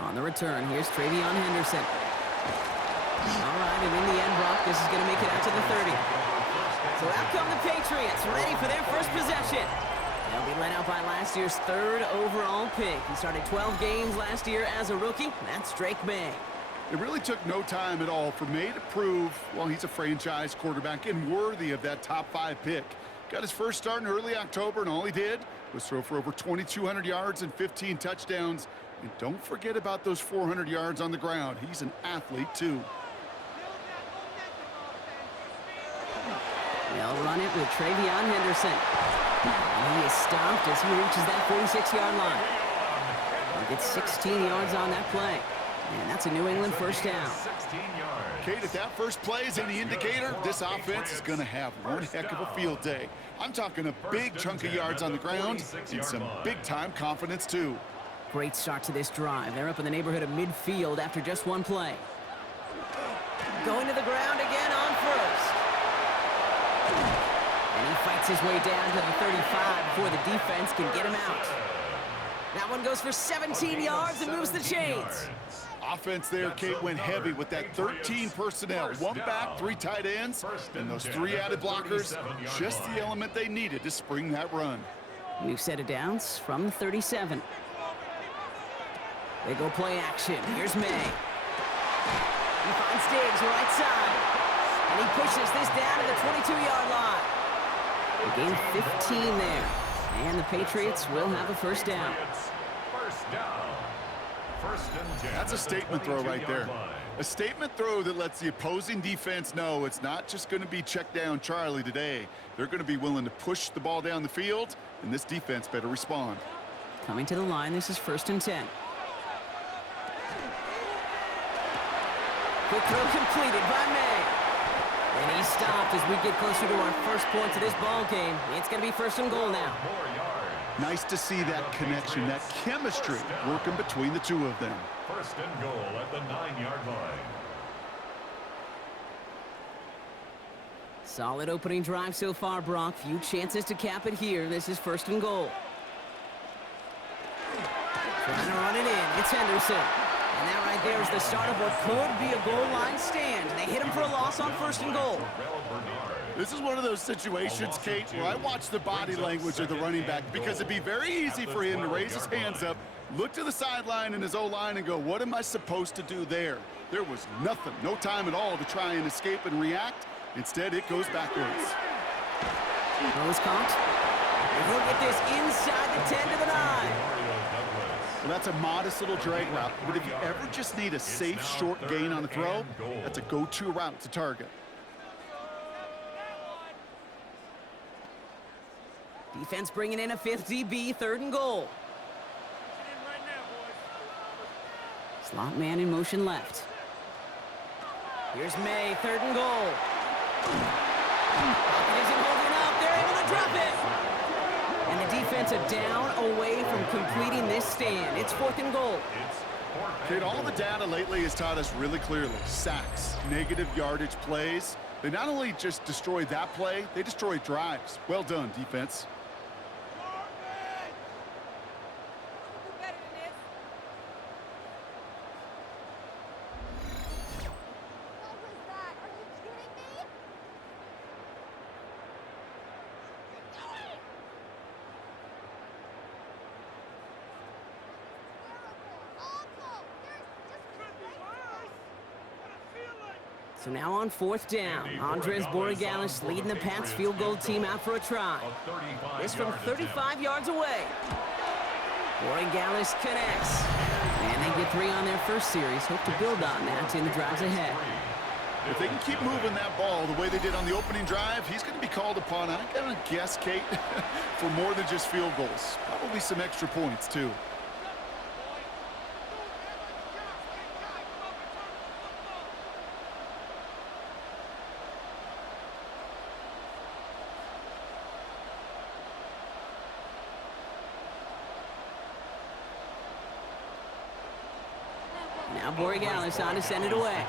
On the return, here's Travion Henderson. All right, and in the end, Brock, this is going to make it out to the 30. So out come the Patriots, ready for their first possession. They'll be led out by last year's 3rd overall pick. He started 12 games last year as a rookie. That's Drake May. It really took no time at all for May to prove, well, he's a franchise quarterback and worthy of that top 5 pick. Got his first start in early October, and all he did was throw for over 2,200 yards and 15 touchdowns. And don't forget about those 400 yards on the ground. He's an athlete, too. They'll run it with Travion Henderson. And he is stopped as he reaches that 46-yard line. He'll get 16 yards on that play. And that's a New England first down. Kate, if that first play is any indicator, this offense is going to have one heck of a field day. I'm talking a big chunk of yards on the ground and some big-time confidence, too. Great start to this drive. They're up in the neighborhood of midfield after just one play. Going to the ground again on first. And he fights his way down to the 35 before the defense can get him out. That one goes for 17 yards and moves the chains. Offense there, Kate, went heavy with that 13 personnel. 1 back, 3 tight ends, and those 3 added blockers. Just the element they needed to spring that run. New set of downs from the 37. They go play action. Here's May. He finds Diggs right side. And he pushes this down to the 22-yard line. They gain 15 there. And the Patriots will have a first down. That's a statement throw right there. A statement throw that lets the opposing defense know it's not just going to be check down Charlie today. They're going to be willing to push the ball down the field, and this defense better respond. Coming to the line, this is 1st and 10. Quick throw completed by May. And he stopped as we get closer to our first points of this ball game. It's going to be 1st and goal now. Nice to see that connection, that chemistry working between the two of them. 1st and goal at the 9-yard line. Solid opening drive so far, Brock. Few chances to cap it here. This is 1st and goal. Trying to run it in. It's Henderson. And that right there is the start of what could be a goal line stand. They hit him for a loss on 1st and goal. This is one of those situations, Kate, where I watch the body language of the running back because it'd be very easy for him to raise his hands up, look to the sideline in his O-line and go, what am I supposed to do there? There was nothing, no time at all to try and escape and react. Instead, it goes backwards. Throw is caught. And he'll get this inside the 10 to the 9. Well, that's a modest little drag route, but if you ever just need a safe, short gain on the throw, that's a go-to route to target. Defense bringing in a 5th DB, 3rd and goal. Slot man in motion left. Here's May, 3rd and goal. Pocket isn't holding up. They're able to drop it. And the defense a down away from completing this stand. It's 4th and goal. Kate, all the data lately has taught us really clearly. Sacks, negative yardage plays. They not only just destroy that play, they destroy drives. Well done, defense. So now on 4th down, Andres Borregales leading the Pats field goal team out for a try. This from 35 yards away. Borregales connects. And they get 3 on their first series. Hope to build on that in the drives ahead. If they can keep moving that ball the way they did on the opening drive, he's going to be called upon, I'm going to guess, Kate, for more than just field goals. Probably some extra points, too. Now Borregales on to send it away.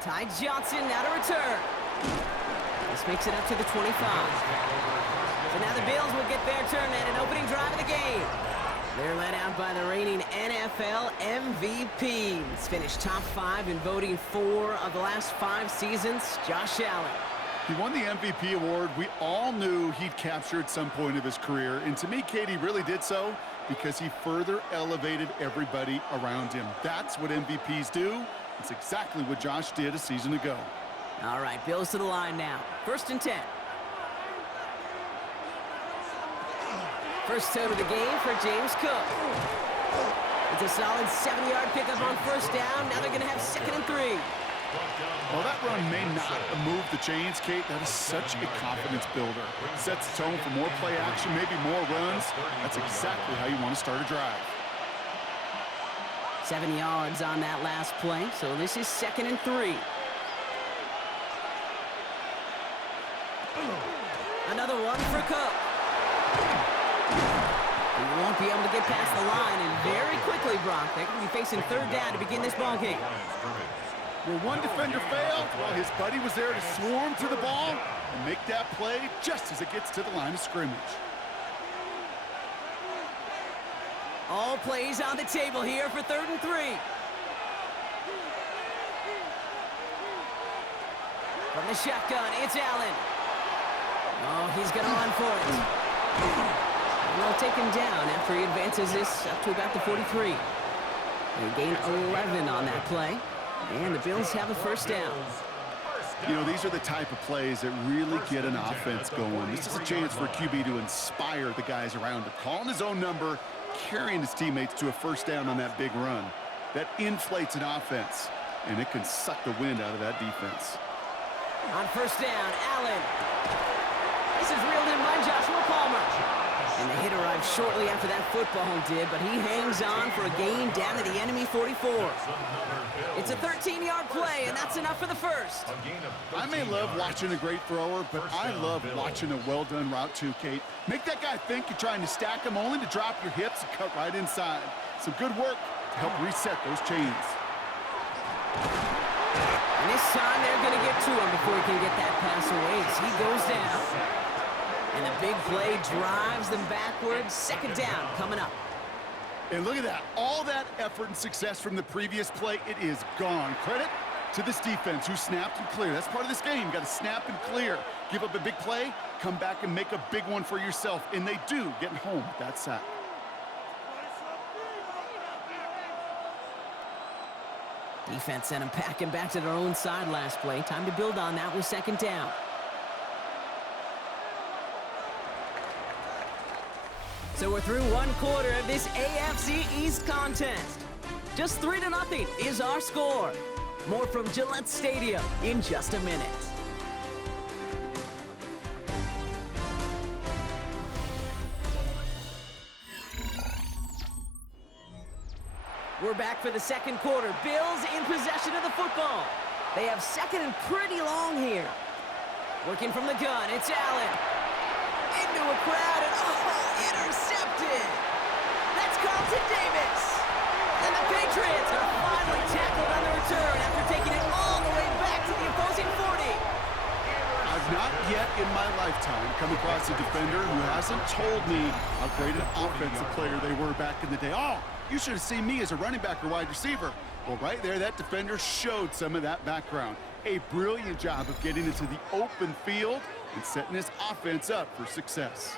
Ty Johnson now to return. This makes it up to the 25. So now the Bills will get their turn at an opening drive of the game. They're led out by the reigning NFL MVPs. Finished top 5 in voting 4 of the last 5 seasons, Josh Allen. He won the MVP award. We all knew he'd capture at some point of his career. And to me, Katie really did so because he further elevated everybody around him. That's what MVPs do. It's exactly what Josh did a season ago. All right, Bills to the line now. 1st and 10. First toe to the game for James Cook. It's a solid 7-yard pickup on 1st down. Now they're going to have 2nd and 3. Well, that run may not have moved the chains, Kate. That is such a confidence builder. Sets the tone for more play action, maybe more runs. That's exactly how you want to start a drive. 7 yards on that last play, so this is 2nd and 3. Another one for Cook. He won't be able to get past the line, and very quickly, Brock, they're going to be facing 3rd down to begin this ball game. Well, one defender failed. Well, his buddy was there to swarm to the ball and make that play just as it gets to the line of scrimmage. All plays on the table here for 3rd and 3. From the shotgun, it's Allen. Oh, he's going to run for it. And they'll take him down after he advances this up to about the 43. They gain 11 on that play. And the Bills have a 1st down. You know, these are the type of plays that really get an offense going. This is a chance for a QB to inspire the guys around him. Calling his own number, carrying his teammates to a 1st down on that big run. That inflates an offense, and it can suck the wind out of that defense. On 1st down, Allen. This is reeled in by Joshua Palmer. And the hit arrived shortly after that football did, but he hangs on for a gain down to the enemy 44. It's a 13-yard play, and that's enough for the 1st. I may love watching a great thrower, but I love watching a well-done route too, Kate. Make that guy think you're trying to stack him, only to drop your hips and cut right inside. Some good work to help reset those chains. And this time they're going to get to him before he can get that pass away as he goes down. And the big play drives them backwards. 2nd down coming up. And look at that. All that effort and success from the previous play, it is gone. Credit to this defense who snapped and cleared. That's part of this game. You got to snap and clear. Give up a big play, come back and make a big one for yourself. And they do, getting home with that sack. Defense sent them packing back to their own side last play. Time to build on that with 2nd down. So we're through 1/4 of this AFC East contest. Just 3-0 is our score. More from Gillette Stadium in just a minute. We're back for the 2nd quarter. Bills in possession of the football. They have 2nd and pretty long here. Working from the gun, it's Allen. Into a crowd and intercepted. That's Carlton Davis. And the Patriots are finally tackled on the return after taking it all the way back to the opposing 40. I've not yet in my lifetime come across a defender who hasn't told me how great an offensive player they were back in the day. Oh, you should have seen me as a running back or wide receiver. Well, right there, that defender showed some of that background. A brilliant job of getting into the open field and setting his offense up for success.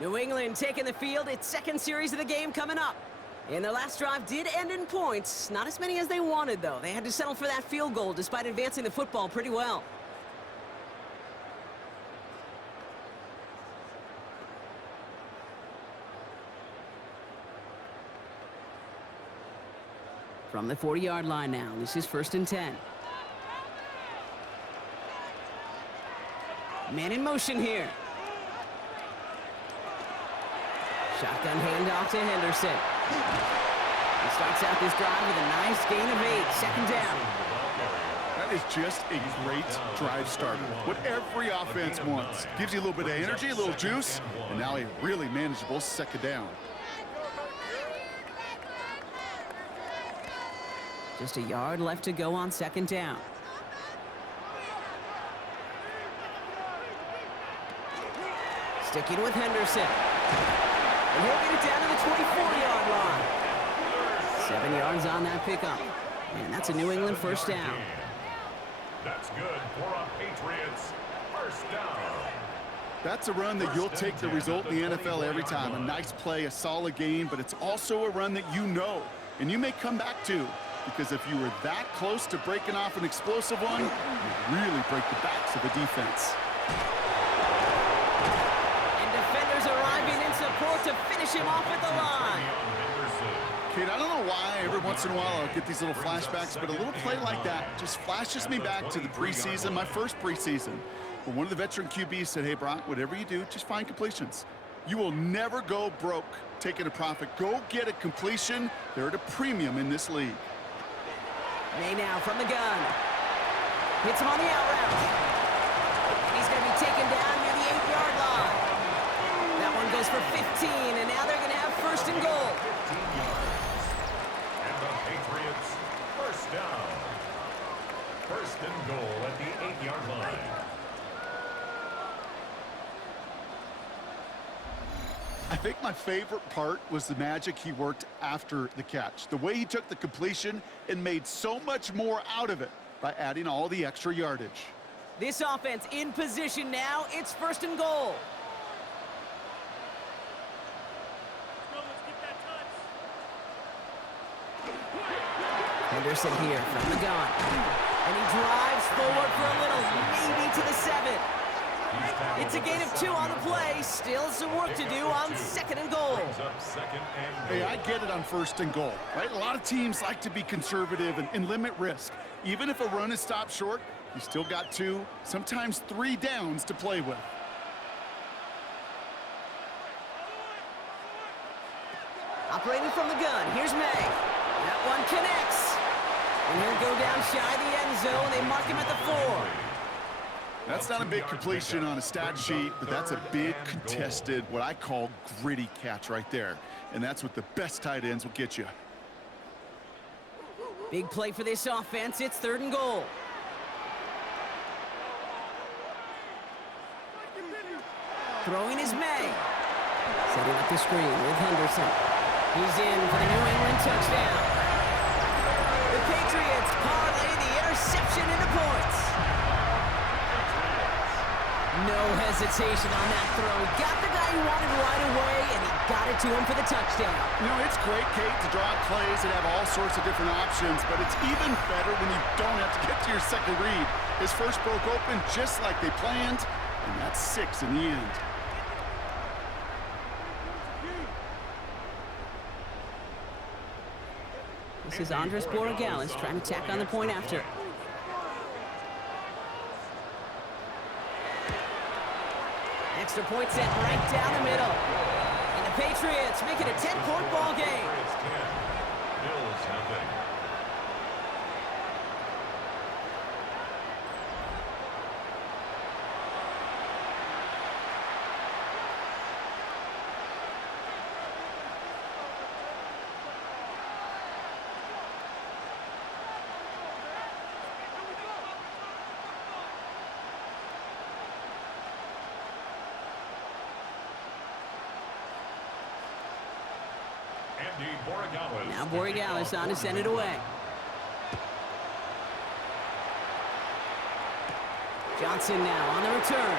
New England taking the field. Its 2nd series of the game coming up. And their last drive did end in points. Not as many as they wanted, though. They had to settle for that field goal despite advancing the football pretty well. From the 40-yard line now, this is 1st and 10. Man in motion here. Shotgun handoff to Henderson. He starts out this drive with a nice gain of 8. 2nd down. That is just a great drive starter. What every offense wants. Gives you a little bit of energy, a little juice, and now a really manageable 2nd down. Just a yard left to go on 2nd down. Sticking with Henderson. And he'll get it down to the 24-yard line. 7 yards on that pickup. And that's a New England first down. That's good for a Patriots first down. That's a run that you'll take the result in the NFL every time. A nice play, a solid game, but it's also a run that you know, and you may come back to, because if you were that close to breaking off an explosive one, you really break the backs of a defense. And defenders arriving in support to finish him off at the line. Kate, I don't know why every once in a while I'll get these little flashbacks, but a little play like that just flashes me back to the preseason, my first preseason. But one of the veteran QBs said, hey, Brock, whatever you do, just find completions. You will never go broke taking a profit. Go get a completion. They're at a premium in this league. May now from the gun. Hits him on the out route. He's going to be taken down near the 8-yard line. That one goes for 15, and now they're going to have first and goal. 15 yards. And the Patriots first down. First and goal at the 8-yard line. I think my favorite part was the magic he worked after the catch. The way he took the completion and made so much more out of it by adding all the extra yardage. This offense in position now. It's first and goal. Henderson here from the gun. And he drives forward for a little, maybe to the 7. It's a gain of 2 on the play. Still some work to do on second and goal. Hey, I get it on first and goal, right? A lot of teams like to be conservative and limit risk. Even if a run is stopped short, you still got 2, sometimes 3 downs to play with. Operating from the gun, here's May. That one connects. And he'll go down shy of the end zone. They mark him at the 4. That's not a big completion on a stat sheet, but that's a big contested, what I call gritty catch right there. And that's what the best tight ends will get you. Big play for this offense. It's third and goal. Throwing is May. Setting up the screen with Henderson. He's in for the New England touchdown. The Patriots parlay the interception into points. No hesitation on that throw. He got the guy he wanted right away, and he got it to him for the touchdown. You know, it's great, Kate, to draw plays and have all sorts of different options, but it's even better when you don't have to get to your second read. His first broke open just like they planned, and that's 6 in the end. This is Andres Borregales trying to tack on the point after. Extra point set right down the middle. And the Patriots make it a 10-point ball game. Bills nothing. Now Borregales on to send it away. Johnson now on the return.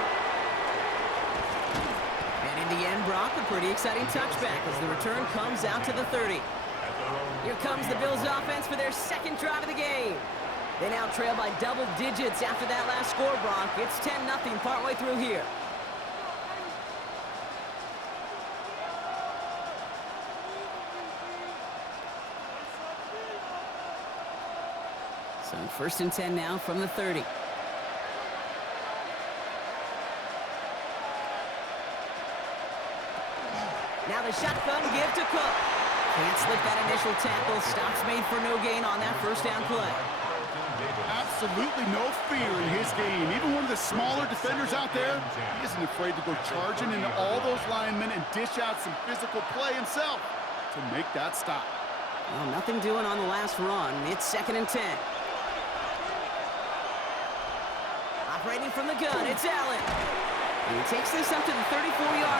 And in the end, Brock, a pretty exciting touchback as the return comes out to the 30. Here comes the Bills offense for their second drive of the game. They now trail by double digits after that last score, Brock. It's 10-0 partway through here. So first and 10 now from the 30. Now the shotgun give to Cook. Can't slip that initial tackle. Stops made for no gain on that first down play. Absolutely no fear in his game. Even one of the smaller defenders out there, he isn't afraid to go charging into all those linemen and dish out some physical play himself to make that stop. Well, nothing doing on the last run. It's second and 10. Operating from the gun, it's Allen. And he takes this up to the 34-yard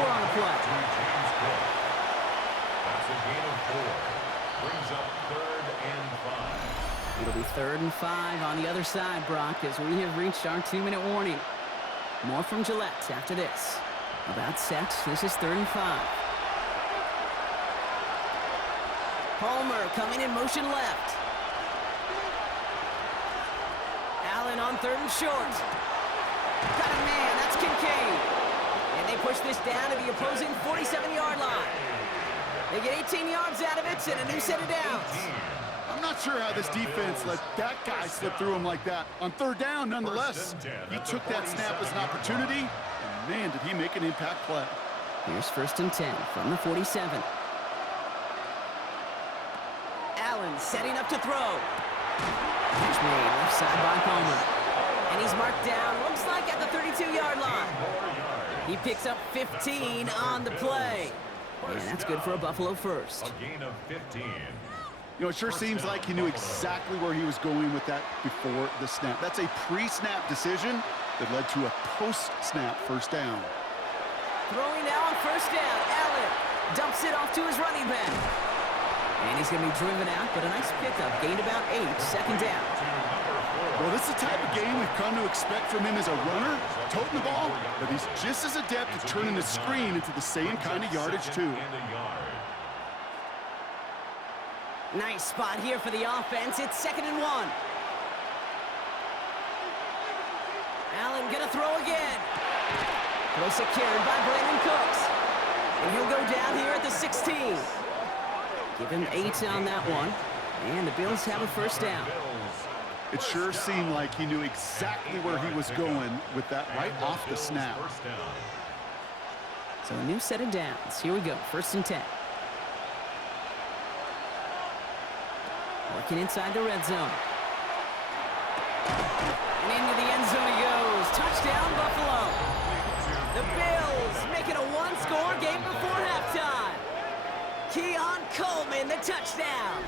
score on the play. That's a gain of 4. Brings up 3rd and 5. It'll be 3rd and 5 on the other side, Brock, as we have reached our 2-minute warning. More from Gillette after this. About set. This is 3rd and 5. Palmer coming in motion left. Allen on 3rd and short. Got a man. That's Kincaid. And they push this down to the opposing 47-yard line. They get 18 yards out of it and a new set of downs. I'm not sure how this defense let that guy slip through him like that. On 3rd down, nonetheless, he took that snap as an opportunity, and man, did he make an impact play. Here's 1st and 10 from the 47. Allen setting up to throw. Catch made left side by Palmer. And he's marked down, looks like at the 32-yard line. He picks up 15 on the play. And that's good for a Buffalo first. A gain of 15. You know, it sure seems like he knew exactly where he was going with that before the snap. That's a pre-snap decision that led to a post-snap 1st down. Throwing now on 1st down. Allen dumps it off to his running back. And he's going to be driven out, but a nice pickup. Gained about 8, 2nd down. Well, this is the type of game we've come to expect from him as a runner, toting the ball, but he's just as adept at turning the screen into the same kind of yardage, too. Nice spot here for the offense. It's 2nd and 1. Allen gonna throw again. Throw secured by Brandon Cooks. And he'll go down here at the 16. Give him 8 on that one. And the Bills have a 1st down. It sure seemed like he knew exactly where he was going with that right off the snap. So a new set of downs. Here we go. 1st and 10. Working inside the red zone. And into the end zone he goes. Touchdown, Buffalo. The Bills making a 1-score game before halftime. Keon Coleman, the touchdown.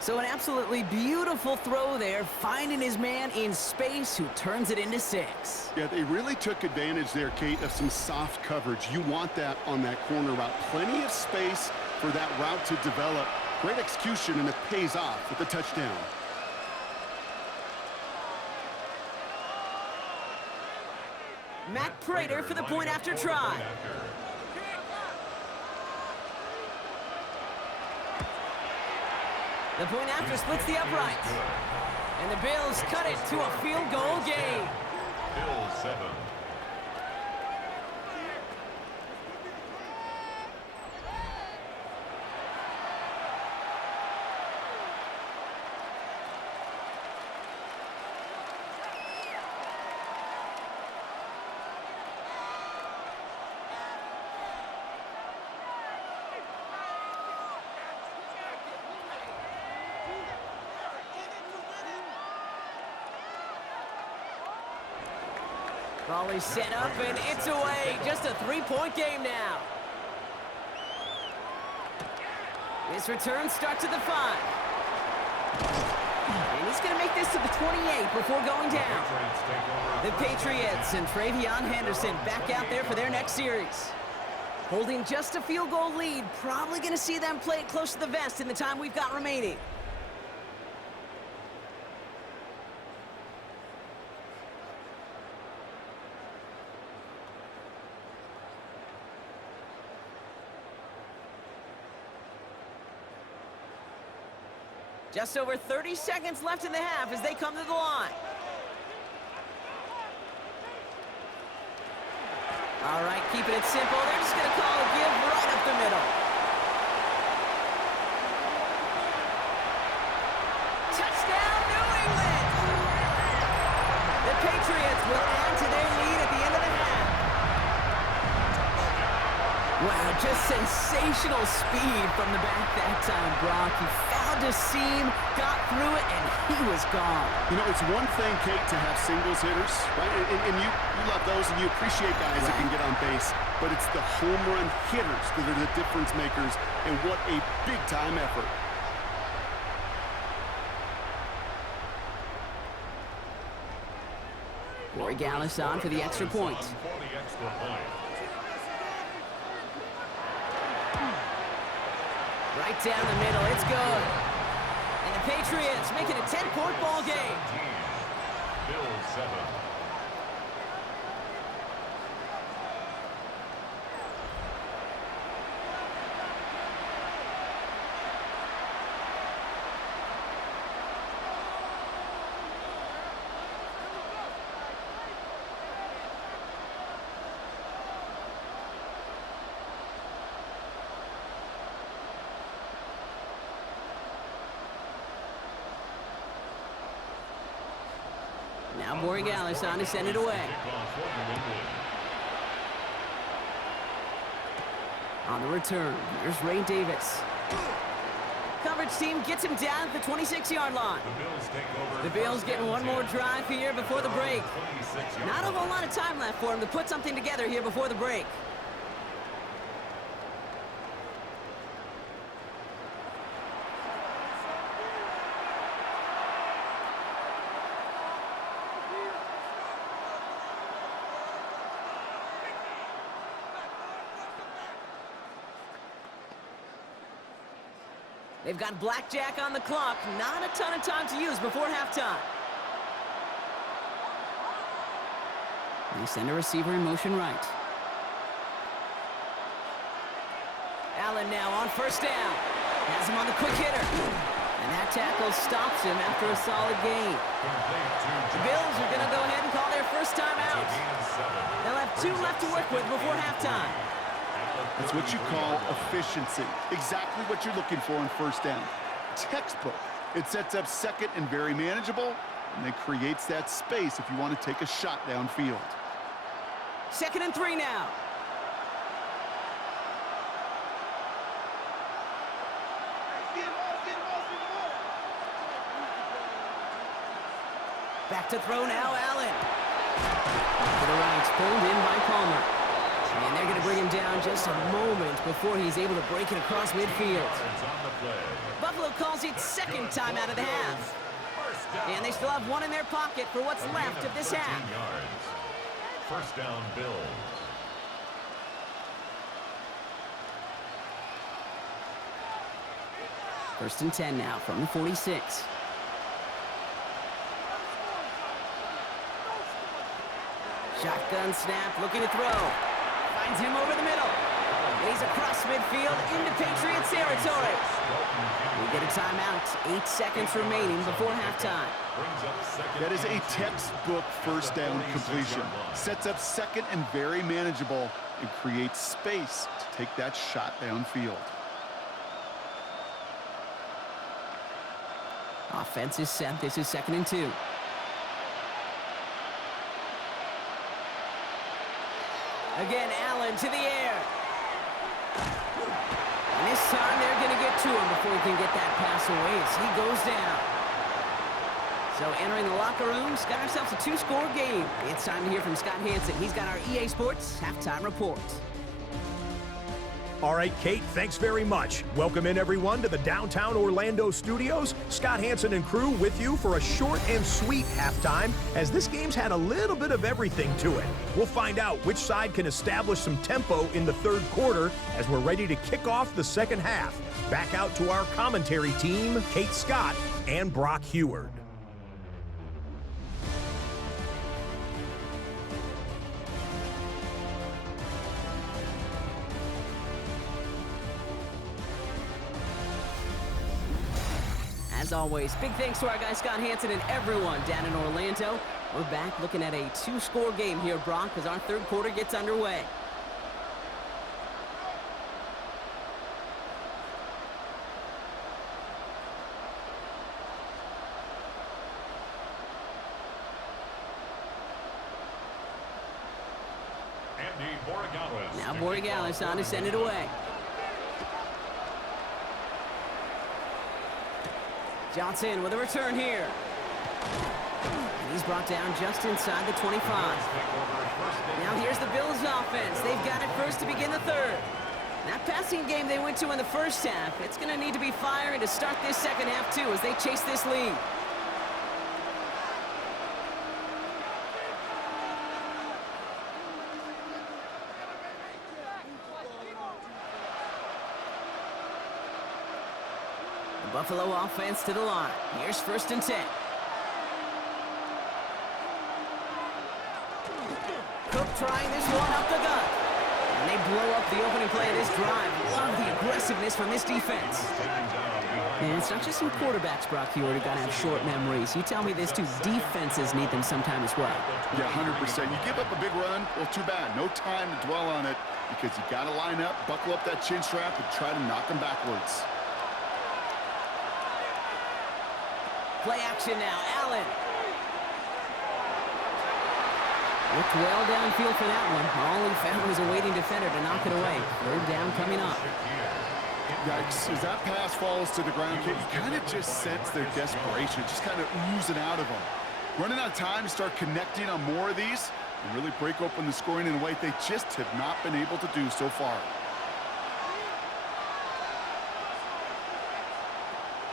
So an absolutely beautiful throw there, finding his man in space who turns it into 6. Yeah, they really took advantage there, Kate, of some soft coverage. You want that on that corner route. Plenty of space for that route to develop. Great execution, and it pays off with the touchdown. Matt Prater for the point after try. The point after splits the uprights. And the Bills cut it to a field goal game. Bills 7. Ball is set up, and it's away. Just a 3-point game now. This return starts at the 5. And he's going to make this to the 28 before going down. The Patriots and Travion Henderson back out there for their next series. Holding just a field goal lead. Probably going to see them play it close to the vest in the time we've got remaining. Just over 30 seconds left in the half as they come to the line. All right, keeping it simple. They're just going to call a give right up the middle. Touchdown, New England! The Patriots will add to their lead at the end of the half. Wow, just sensational speed from the back that time, Brock. He found a seam, got through it, and he was gone. You know, it's one thing, Kate, to have singles hitters, right? And you love those, and you appreciate guys that can get on base. But it's the home run hitters that are the difference makers, and what a big-time effort. Corey Gallis on for the extra point. extra point. Right down the middle, it's good. And the Patriots make it a 10-point ball game. Bills 7. Now Borregales on to send it away. On the return, here's Ray Davis. Coverage team gets him down at the 26-yard line. The Bills getting one more drive here before the break. Not a whole lot of time left for him to put something together here before the break. They've got blackjack on the clock. Not a ton of time to use before halftime. They send a receiver in motion right. Allen now on first down. Has him on the quick hitter. And that tackle stops him after a solid gain. The Bills are going to go ahead and call their first time out. They'll have 2 left to work with before halftime. That's what you call efficiency. Exactly what you're looking for on first down. Textbook. It sets up second and very manageable, and it creates that space if you want to take a shot downfield. 2nd and 3 now. Back to throw now, Allen. To the right, pulled in by Palmer. And they're going to bring him down just a moment before he's able to break it across midfield. Buffalo calls it 2nd time out of the half. And they still have 1 in their pocket for what's left of this half. First down, Bills. First and 10 now from the 46. Shotgun snap, looking to throw. Finds him over the middle. And he's across midfield into Patriots territory. We get a timeout. 8 seconds remaining before halftime. That is a textbook first down completion. Sets up second and very manageable and creates space to take that shot downfield. Offense is set. This is 2nd and 2. Again, Allen to the air. And this time they're going to get to him before he can get that pass away as he goes down. So entering the locker room, got ourselves a 2-score game. It's time to hear from Scott Hansen. He's got our EA Sports halftime report. All right, Kate, thanks very much. Welcome in, everyone, to the downtown Orlando studios. Scott Hansen and crew with you for a short and sweet halftime, as this game's had a little bit of everything to it. We'll find out which side can establish some tempo in the 3rd quarter as we're ready to kick off the 2nd half. Back out to our commentary team, Kate Scott and Brock Heward. As always, big thanks to our guy Scott Hansen and everyone down in Orlando. We're back looking at a 2-score game here, Brock, as our 3rd quarter gets underway. Now Borregales on to send it away. Johnson with a return here. And he's brought down just inside the 25. Now here's the Bills offense. They've got it first to begin the 3rd. That passing game they went to in the 1st half, it's going to need to be firing to start this 2nd half too as they chase this lead. Buffalo offense to the line. Here's 1st and 10. Cook trying this one up the gut. And they blow up the opening play of this drive. Love the aggressiveness from this defense. And it's not just some quarterbacks, Brock, who already got to have short memories. You tell me this too, defenses need them sometime as well. Yeah, 100%. You give up a big run, well, too bad. No time to dwell on it because you got to line up, buckle up that chin strap, and try to knock them backwards. Play action now, Allen. Looked well downfield for that one. All he found was a waiting defender to knock it away. 3rd down coming up. Yikes, as that pass falls to the ground, you kind of just sense their desperation, just kind of oozing out of them. Running out of time to start connecting on more of these and really break open the scoring in a way they just have not been able to do so far.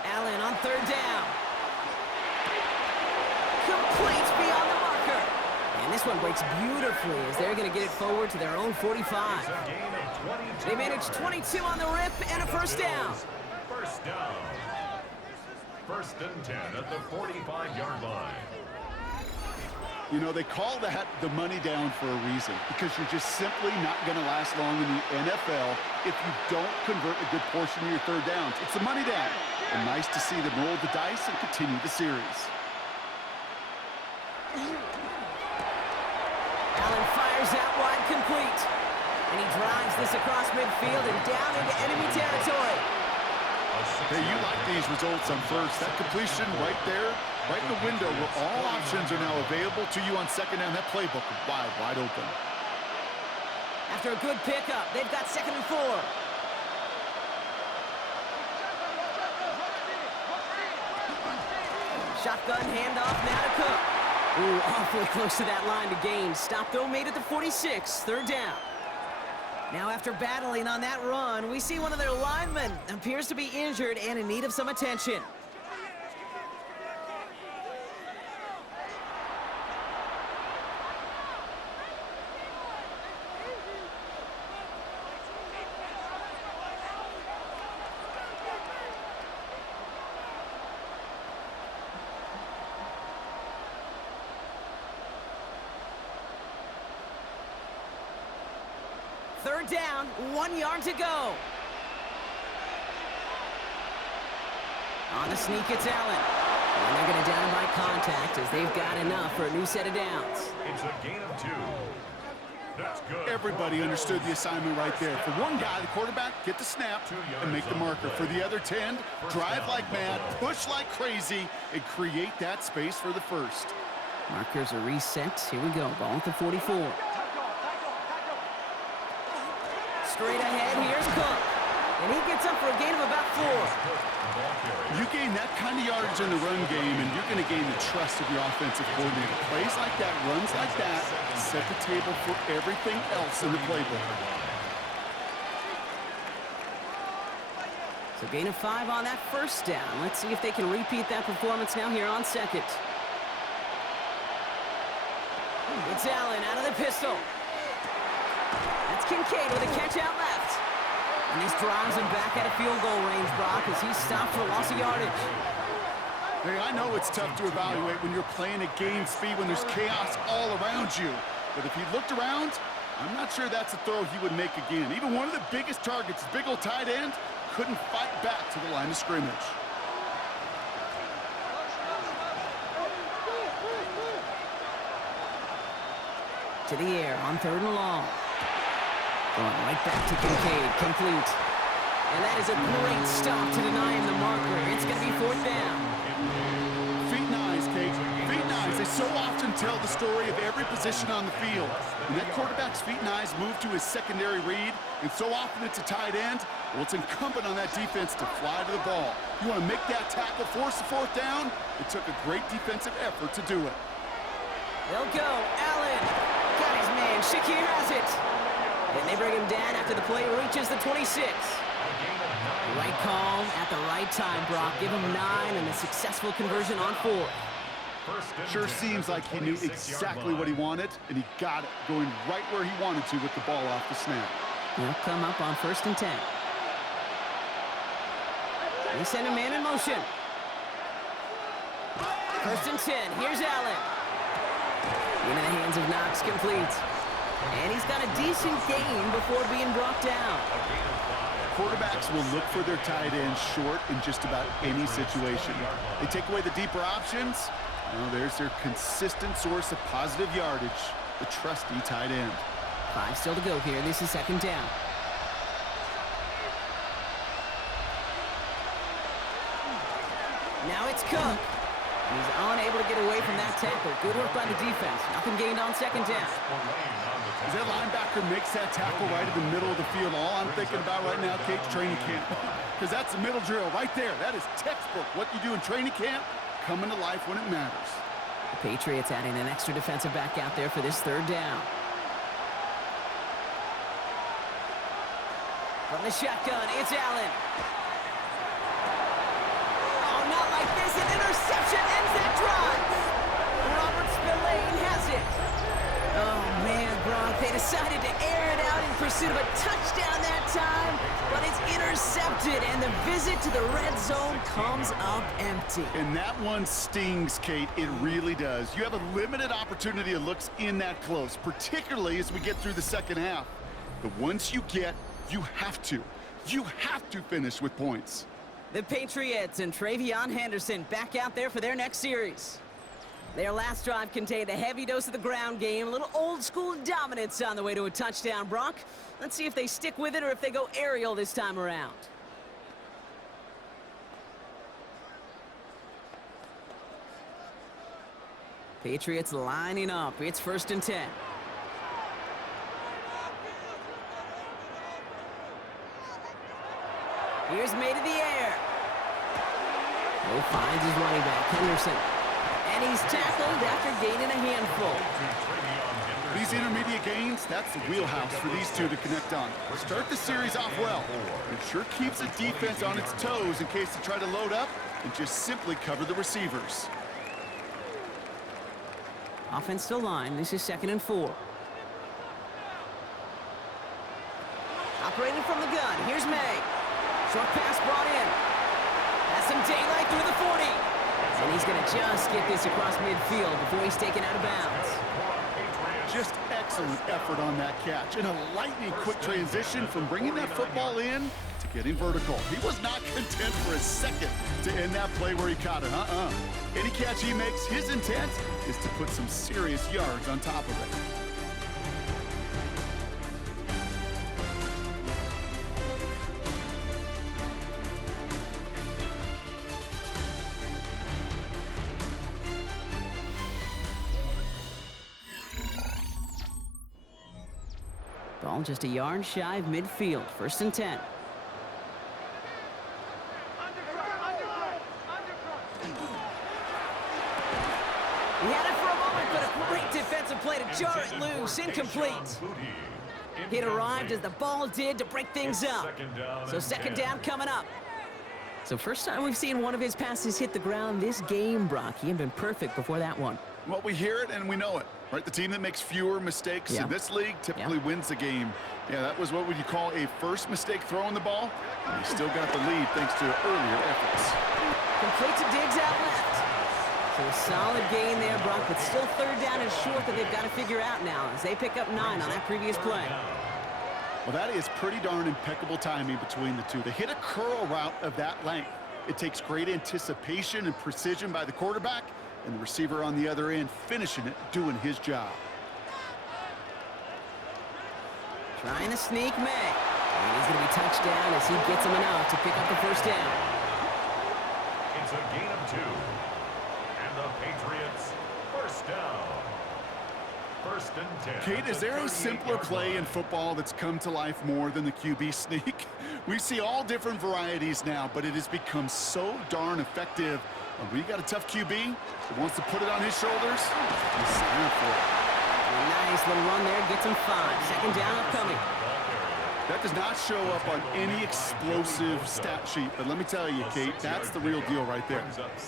Allen on 3rd down. Complete beyond the marker. And this one breaks beautifully as they're going to get it forward to their own 45. They managed 22 on the rip and a 1st down. 1st down. 1st and 10 at the 45-yard line. You know, they call that the money down for a reason because you're just simply not going to last long in the NFL if you don't convert a good portion of your 3rd downs. It's the money down. And nice to see them roll the dice and continue the series. Allen fires out wide, complete. And he drives this across midfield and down into enemy territory. Hey, you like these results on 1st. That completion right there, right in the window where all options are now available to you on 2nd down. That playbook is wide open. After a good pickup, they've got 2nd and 4. Shotgun handoff now to Cook. Ooh, awfully close to that line to gain. Stop though made at the 46, 3rd down. Now after battling on that run, we see one of their linemen appears to be injured and in need of some attention. Third down, 1 yard to go. On the sneak, it's Allen. And they're going to down by contact as they've got enough for a new set of downs. It's a gain of 2. That's good. Everybody understood the assignment right there. For one guy, the quarterback, get the snap and make the marker. For the other 10, drive like mad, push like crazy, and create that space for the first. Markers are reset. Here we go. Ball at the 44. Straight ahead, here's Cook. And he gets up for a gain of about 4. You gain that kind of yardage in the run game, and you're going to gain the trust of your offensive coordinator. Plays like that, runs like that, set the table for everything else in the playbook. So gain of 5 on that first down. Let's see if they can repeat that performance now here on 2nd. It's Allen out of the pistol. That's Kincaid with a catch out left. And this drives him back out of field goal range, Brock, as he's stopped for loss of yardage. Hey, I know it's tough to evaluate when you're playing at game speed when there's chaos all around you. But if he looked around, I'm not sure that's a throw he would make again. Even one of the biggest targets, big old tight end, couldn't fight back to the line of scrimmage. To the air on 3rd and long. Going right back to Kincaid, complete. And that is a great stop to deny him the marker. It's going to be 4th down. Feet and eyes, Kate. Feet and eyes. They so often tell the story of every position on the field. When that quarterback's feet and eyes move to his secondary read, and so often it's a tight end, well, it's incumbent on that defense to fly to the ball. You want to make that tackle, force the 4th down? It took a great defensive effort to do it. They'll go. Allen. Got his man. Shakir has it. And they bring him down after the play reaches the 26. Right call at the right time, Brock. Give him 9 and a successful conversion on 4th. Sure seems like he knew exactly what he wanted, and he got it, going right where he wanted to with the ball off the snap. They'll come up on 1st and 10. They send a man in motion. First and 10. Here's Allen. Into the hands of Knox, complete. And he's got a decent gain before being brought down. Quarterbacks will look for their tight end short in just about any situation. They take away the deeper options. Well, there's their consistent source of positive yardage, the trusty tight end. 5 still to go here. This is second down. Now it's Cook. He's unable to get away from that tackle. Good work by the defense. Nothing gained on second down. As that linebacker makes that tackle right in the middle of the field, all I'm thinking about right now, Kate, training camp. Because that's the middle drill right there. That is textbook. What you do in training camp, coming to life when it matters. The Patriots adding an extra defensive back out there for this third down. From the shotgun, it's Allen. Oh, not like this. An interception ends that drive. Robert Spillane has it. Oh, man, Brock, they decided to air it out in pursuit of a touchdown that time, but it's intercepted, and the visit to the red zone comes up empty. And that one stings, Kate. It really does. You have a limited opportunity of looks in that close, particularly as we get through the second half. But once you get, you have to finish with points. The Patriots and Travion Henderson back out there for their next series. Their last drive contained a heavy dose of the ground game, a little old-school dominance on the way to a touchdown, Brock. Let's see if they stick with it or if they go aerial this time around. Patriots lining up. It's first and 10. Here's made in the air. He finds his running back, Henderson. And he's tackled after gaining a handful. These intermediate gains, that's the wheelhouse for these two to connect on. Start the series off well. It sure keeps the defense on its toes in case they try to load up and just simply cover the receivers. Offense to line. This is second and 4. Operating from the gun. Here's May. Short pass brought in. Has some daylight through the 40. And he's going to just get this across midfield before he's taken out of bounds. Just excellent effort on that catch. And a lightning-quick transition from bringing that football in to getting vertical. He was not content for a second to end that play where he caught it. Any catch he makes, his intent is to put some serious yards on top of it. Ball just a yard shy of midfield. First and 10. He had it for a moment, but a great defensive play to jar it loose. Incomplete. It arrived as the ball did to break things up. So second down coming up. So first time we've seen one of his passes hit the ground this game, Brock. He had been perfect before that one. Well, we hear it and we know it, right? The team that makes fewer mistakes in this league typically wins the game. Yeah, that was what would you call a first mistake throwing the ball. And he still got the lead thanks to earlier efforts. Complete to Diggs out left. So a solid gain there, Brock, but still third down and short that they've got to figure out now as they pick up 9 on that previous play. Well, that is pretty darn impeccable timing between the two. To hit a curl route of that length, it takes great anticipation and precision by the quarterback, and the receiver on the other end finishing it, doing his job. Trying to sneak May. And he's going to be touched down as he gets him enough to pick up the first down. It's a gain of 2. And the Patriots, first down. First and 10. Kate, is there a simpler play in football that's come to life more than the QB sneak? We see all different varieties now, but it has become so darn effective. And when you got a tough QB that wants to put it on his shoulders, you sign up for it. A nice little run there, gets him 5. Second down upcoming. That does not show up on any explosive stat sheet, but let me tell you, Kate, that's the real deal right there.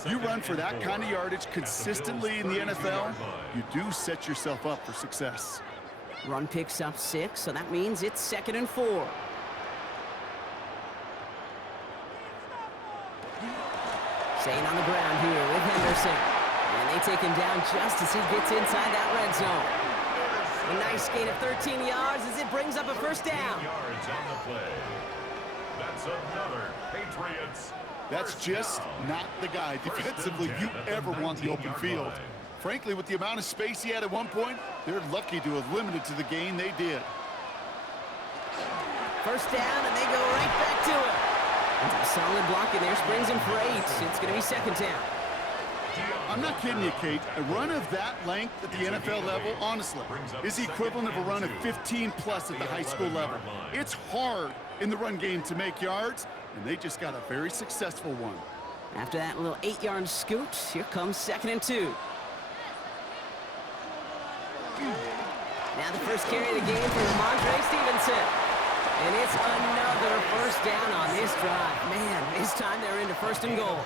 You run for that kind of yardage consistently in the NFL, you do set yourself up for success. Run picks up 6, so that means it's second and 4. Staying on the ground here with Henderson. And they take him down just as he gets inside that red zone. A nice gain of 13 yards as it brings up a first down. Yards on the play. That's another Patriots. That's just not the guy defensively you ever want the open field. Frankly, with the amount of space he had at one point, they're lucky to have limited to the gain they did. First down, and they go right back to it. And a solid block in there, springs him for 8. It's going to be second down. I'm not kidding you, Kate. A run of that length at the NFL level, honestly, is the equivalent of a run of 15-plus at the high school level. It's hard in the run game to make yards, and they just got a very successful one. After that little 8-yard scoot, here comes 2nd and 2. Now the first carry of the game for Ramondre Stevenson. And it's another first down on this drive. Man, this time they're into 1st and goal.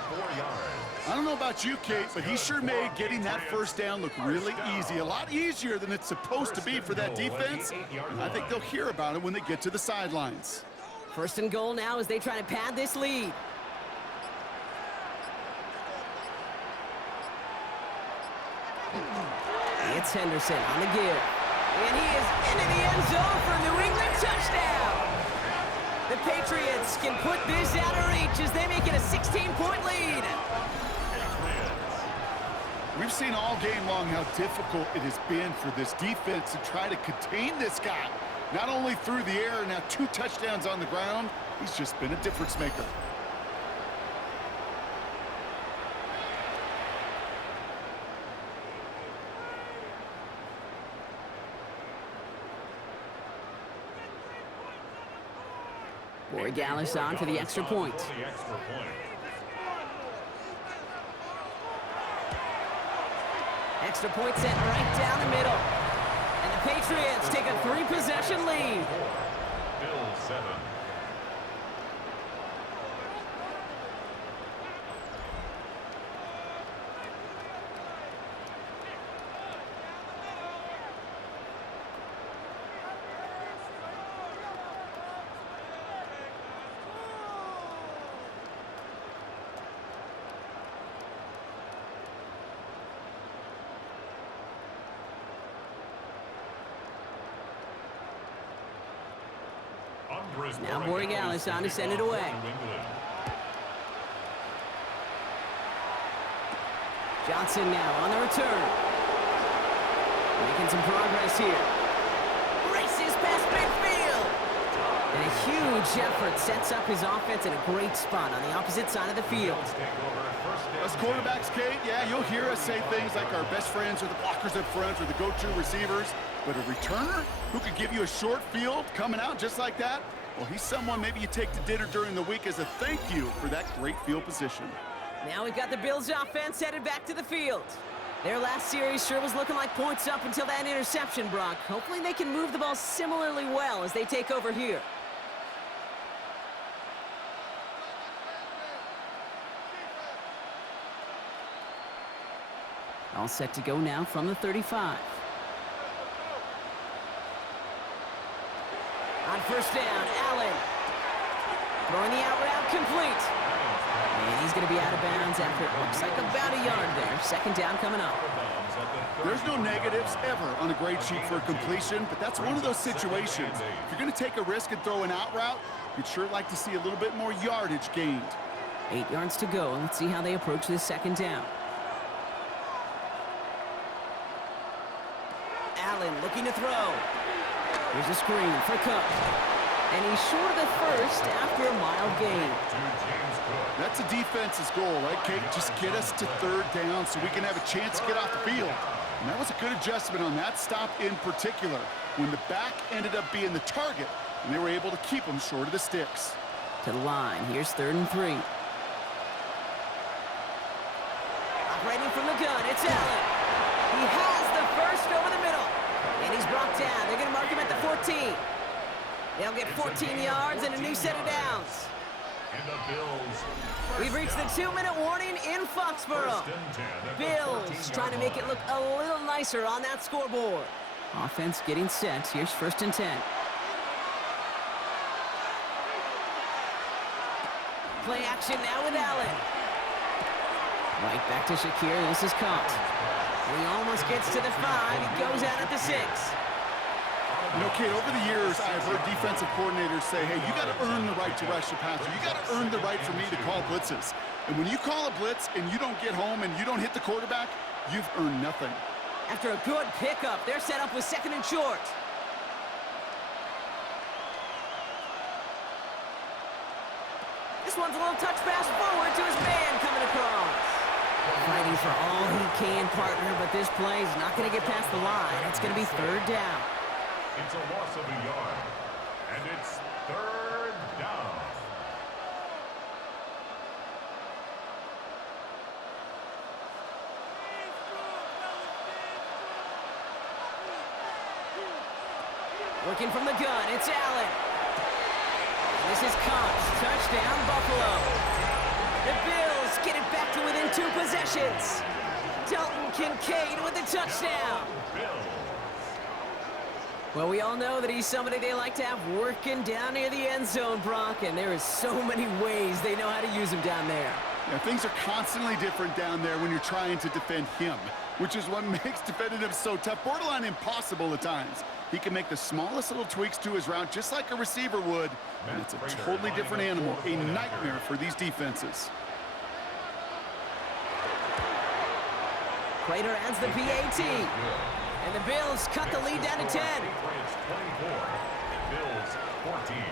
I don't know about you, Kate, but he sure made getting that first down look really easy. A lot easier than it's supposed to be for that defense. And I think they'll hear about it when they get to the sidelines. 1st and goal now as they try to pad this lead. It's Henderson on the give. And he is into the end zone for a New England touchdown. The Patriots can put this out of reach as they make it a 16-point lead. We've seen all game long how difficult it has been for this defense to try to contain this guy. Not only through the air, now 2 touchdowns on the ground. He's just been a difference maker. Boy Gallis on for the extra point. Extra point set right down the middle. And the Patriots take a 3-possession lead. Bill 7. Now Borregales on to send it away. Johnson now on the return. Making some progress here. Races past midfield. And a huge effort sets up his offense in a great spot on the opposite side of the field. As quarterbacks, Kate, yeah, you'll hear us say things like our best friends are the blockers up front or the go-to receivers. But a returner who could give you a short field coming out just like that, well, he's someone maybe you take to dinner during the week as a thank you for that great field position. Now we've got the Bills offense headed back to the field. Their last series sure was looking like points up until that interception, Brock. Hopefully they can move the ball similarly well as they take over here. All set to go now from the 35. On first down, Allen. Throwing the out route complete. And he's going to be out of bounds after it looks like about a yard there. 2nd down coming up. There's no negatives ever on a grade sheet for a completion, but that's one of those situations. If you're going to take a risk and throw an out route, you'd sure like to see a little bit more yardage gained. 8 yards to go, and let's see how they approach this 2nd down. Allen looking to throw. Here's a screen for Cook. And he's short of the first after a mild gain. That's a defense's goal, right, Kate? Just get us to 3rd down so we can have a chance to get off the field. And that was a good adjustment on that stop in particular, when the back ended up being the target, and they were able to keep him short of the sticks. To the line. Here's 3rd and 3. Operating from the gun, it's Allen. He has the first over the middle. And he's brought down. They're going to mark him at the 14. They'll get 14 yards and a new set of downs. We've reached the 2-minute warning in Foxborough. Bills trying to make it look a little nicer on that scoreboard. Offense getting set. Here's 1st and 10. Play action now with Allen. Right back to Shakir. This is caught. He almost gets to the 5. He goes out at the 6. You know, Kate, over the years, I've heard defensive coordinators say, hey, you got to earn the right to rush the passer. You got to earn the right for me to call blitzes. And when you call a blitz and you don't get home and you don't hit the quarterback, you've earned nothing. After a good pickup, they're set up with 2nd and short. This one's a little touch pass forward to his man coming across. Fighting for all he can, partner, but this play is not going to get past the line. It's going to be 3rd down. It's a loss of a yard, and it's 3rd down. Working from the gun, it's Allen. This is Cox, touchdown Buffalo. The Bills get it back to within 2 possessions. Dalton Kincaid with the touchdown. Well, we all know that he's somebody they like to have working down near the end zone, Brock, and there is so many ways they know how to use him down there. Yeah, things are constantly different down there when you're trying to defend him, which is what makes defending him so tough, borderline impossible at times. He can make the smallest little tweaks to his route just like a receiver would, and it's a totally different animal, a nightmare for these defenses. Prater adds the PAT, and the Bills cut the lead down to 10. Patriots 24, Bills 14.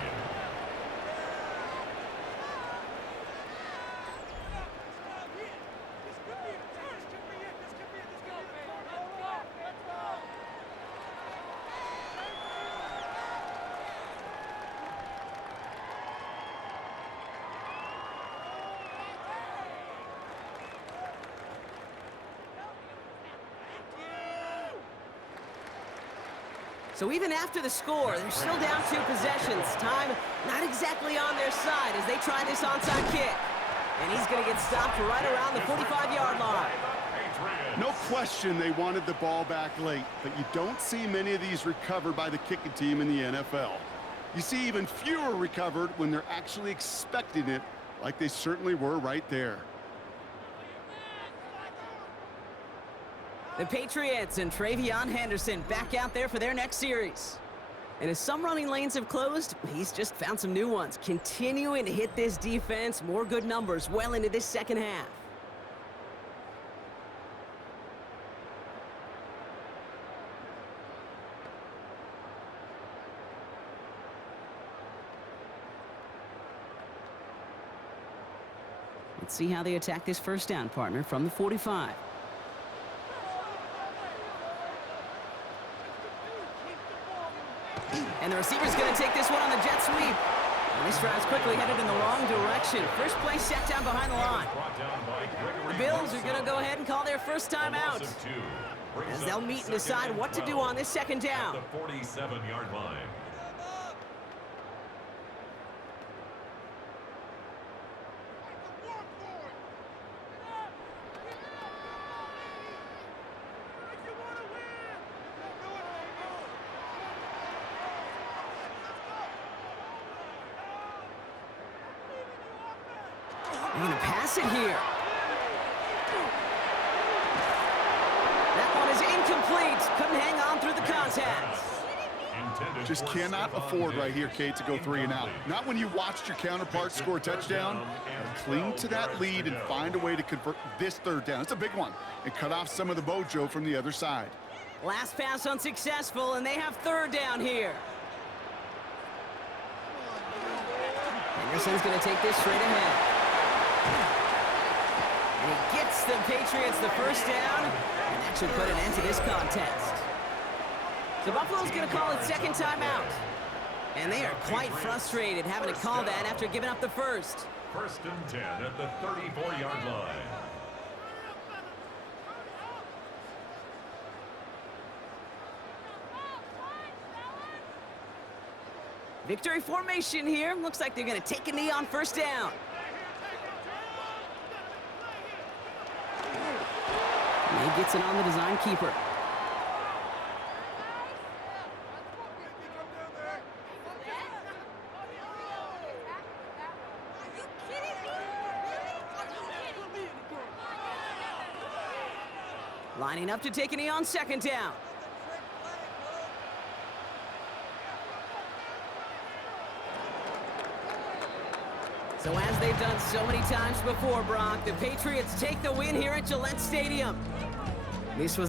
So even after the score, they're still down 2 possessions. Time not exactly on their side as they try this onside kick. And he's going to get stopped right around the 45-yard line. No question they wanted the ball back late, but you don't see many of these recovered by the kicking team in the NFL. You see even fewer recovered when they're actually expecting it, like they certainly were right there. The Patriots and Travion Henderson back out there for their next series. And as some running lanes have closed, he's just found some new ones, continuing to hit this defense more good numbers well into this second half. Let's see how they attack this first down, partner, from the 45. And the receiver's going to take this one on the jet sweep. And this drive's quickly headed in the wrong direction. First play set down behind the line. The Bills are going to go ahead and call their first time out, as they'll meet and decide what to do on this second down. The 47-yard line. They're going to pass it here. That one is incomplete. Couldn't hang on through the contact. Just cannot afford right here, Kate, to go 3 and out. Not when you watched your counterpart score a touchdown. Cling to that lead and find a way to convert this third down. It's a big one. And cut off some of the mojo from the other side. Last pass unsuccessful, and they have third down here. Henderson's going to take this straight ahead. And he gets the Patriots the first down, and that should put an end to this contest. So Buffalo's going to call its second timeout. And they are quite frustrated having to call that after giving up the first. 1st and 10 at the 34-yard line. Victory formation here. Looks like they're going to take a knee on first down. And he gets it on the design keeper. Lining up to take a knee on second down. So as they've done so many times before, Brock, the Patriots take the win here at Gillette Stadium. This was